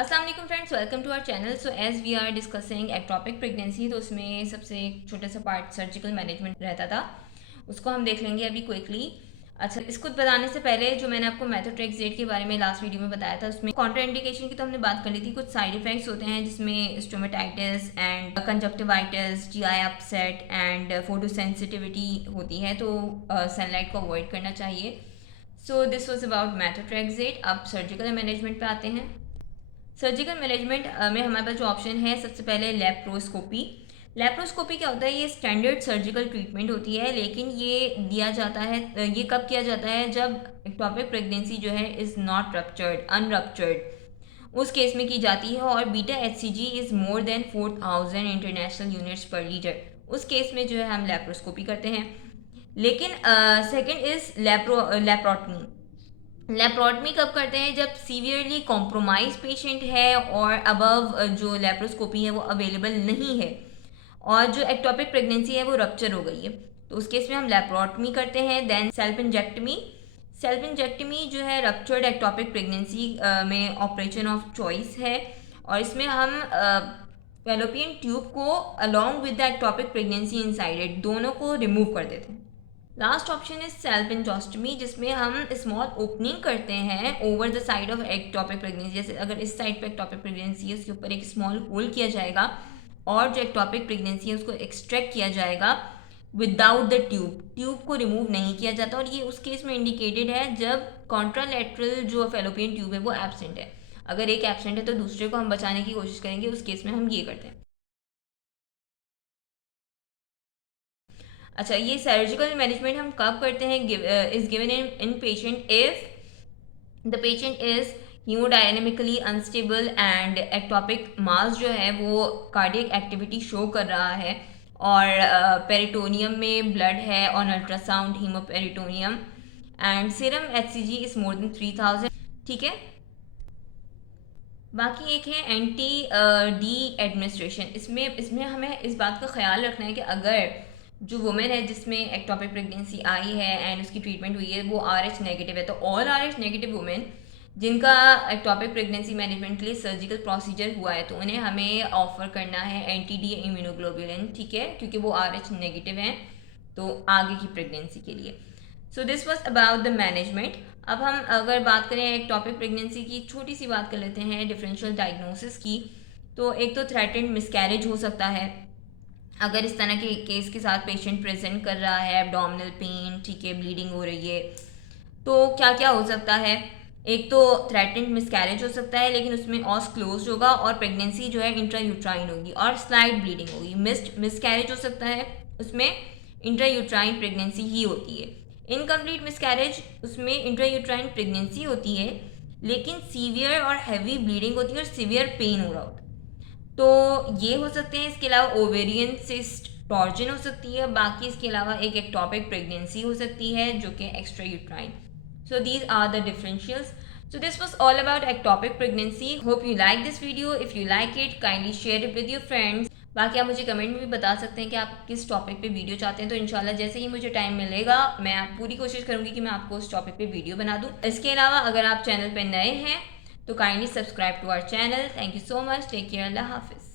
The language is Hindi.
अस्सलाम वालेकुम friends, welcome to our channel. So as we are discussing ectopic pregnancy, तो उसमें सबसे एक छोटा सा पार्ट सर्जिकल मैनेजमेंट रहता था, उसको हम देख लेंगे अभी क्विकली। अच्छा, इसको बताने से पहले जो मैंने आपको मेथोट्रेक्सेट के बारे में लास्ट वीडियो में बताया था, उसमें कॉन्ट्रा इंडिकेशन की तो हमने बात कर ली थी। कुछ साइड इफेक्ट्स होते हैं जिसमें stomatitis and conjunctivitis, GI upset and photosensitivity होती है, तो सनलाइट को अवॉइड करना चाहिए। So this was about methotrexate. अब सर्जिकल मैनेजमेंट पे आते हैं। सर्जिकल मैनेजमेंट में हमारे पास जो ऑप्शन है, सबसे पहले लेप्रोस्कोपी। लेप्रोस्कोपी क्या होता है? ये स्टैंडर्ड सर्जिकल ट्रीटमेंट होती है, लेकिन ये दिया जाता है, ये कब किया जाता है? जब एक्टोपिक प्रेगनेंसी जो है इज़ नॉट रप्चर्ड, अनरप्चर्ड, उस केस में की जाती है। और beta HCG is more than 4000 international units पर लीटर, उस केस में जो है हम लेप्रोस्कोपी करते हैं। लेकिन सेकेंड इज़ लेप्रोटमी। लेप्रोटमी कब करते हैं? जब सीवियरली कॉम्प्रोमाइज पेशेंट है और अबव जो लेप्रोस्कोपी है वो अवेलेबल नहीं है, और जो एक्टोपिक प्रेगनेंसी है वो रप्चर हो गई है, तो उस केस में हम लेप्रोटमी करते हैं। Then salpingectomy. Salpingectomy जो है रप्चर्ड एक्टोपिक प्रेगनेंसी में ऑपरेशन ऑफ चॉइस है, और इसमें हम फैलोपियन ट्यूब को along with the ectopic pregnancy inside it दोनों को रिमूव कर देते हैं। लास्ट ऑप्शन इज सेल्फेंजोस्टमी, जिसमें हम स्मॉल ओपनिंग करते हैं over the side of ectopic pregnancy. जैसे अगर इस साइड पे एक्टोपिक प्रेगनेंसी है, उसके ऊपर एक स्मॉल होल किया जाएगा और जो एक्टोपिक प्रेगनेंसी है उसको एक्सट्रैक्ट किया जाएगा विदाउट द ट्यूब। ट्यूब को रिमूव नहीं किया जाता, और ये उस केस में इंडिकेटेड है जब कॉन्ट्रालेटरल जो फेलोपियन ट्यूब है वो एब्सेंट है। अगर एक एब्सेंट है तो दूसरे को हम बचाने की कोशिश करेंगे, उस केस में हम ये करते हैं। अच्छा, ये सर्जिकल मैनेजमेंट हम कब करते हैं? Is given in patient if the patient is haemodynamically unstable and ectopic mass जो है वो कार्डियक एक्टिविटी शो कर रहा है, और पेरिटोनियम में ब्लड है on ultrasound haemoperitoneum, and serum HCG is more than 3000। ठीक है। बाकी एक है एंटी डी एडमिनिस्ट्रेशन। इसमें इसमें हमें इस बात का ख्याल रखना है कि अगर जो वुमेन है जिसमें एक्टोपिक प्रेगनेंसी आई है एंड उसकी ट्रीटमेंट हुई है वो RH नेगेटिव है, तो ऑल RH नेगेटिव वुमेन जिनका एक्टोपिक प्रेगनेंसी मैनेजमेंट के लिए सर्जिकल प्रोसीजर हुआ है, तो उन्हें हमें ऑफर करना है एंटी डी इम्यूनोग्लोबुलिन। ठीक है, क्योंकि वो RH नेगेटिव हैं तो आगे की प्रेगनेंसी के लिए। So this was about the management. अब हम अगर बात करें एक टॉपिक प्रेगनेंसी की, छोटी सी बात कर लेते हैं डिफरेंशियल डायग्नोसिस की। तो एक तो थ्रेटेंड मिसकैरेज हो सकता है, अगर इस तरह के केस के साथ पेशेंट प्रेजेंट कर रहा है, एब्डोमिनल पेन, ठीक है, ब्लीडिंग हो रही है, तो क्या क्या हो सकता है? एक तो थ्रेटेंड मिसकैरेज हो सकता है, लेकिन उसमें ऑस क्लोज होगा और प्रेगनेंसी जो है इंट्रायूट्राइन होगी और स्लाइड ब्लीडिंग होगी। मिसकैरेज हो सकता है, उसमें इंट्रायूट्राइन प्रेगनेंसी ही होती है। इनकम्प्लीट मिसकैरेज, उसमें इंट्रायूट्राइन प्रेगनेंसी होती है लेकिन सीवियर और हैवी ब्लीडिंग होती है और सीवियर पेन हो रहा होता है, तो ये हो सकते हैं। इसके अलावा ओवेरियन सिस्ट टॉर्जन हो सकती है। बाकी इसके अलावा एक एक्टोपिक प्रेगनेंसी हो सकती है जो कि extra uterine. So these are the differentials. So this was all about ectopic pregnancy. Hope you like this video. If you like it, kindly share it with your friends. बाकी आप मुझे कमेंट में भी बता सकते हैं कि आप किस टॉपिक पे वीडियो चाहते हैं, तो इंशाल्लाह जैसे ही मुझे टाइम मिलेगा मैं आप पूरी कोशिश करूँगी कि मैं आपको उस टॉपिक पे वीडियो बना दूँ। इसके अलावा अगर आप चैनल पे नए हैं तो kindly subscribe to our channel. Thank you so much. Take care. अल्लाह हाफिज़।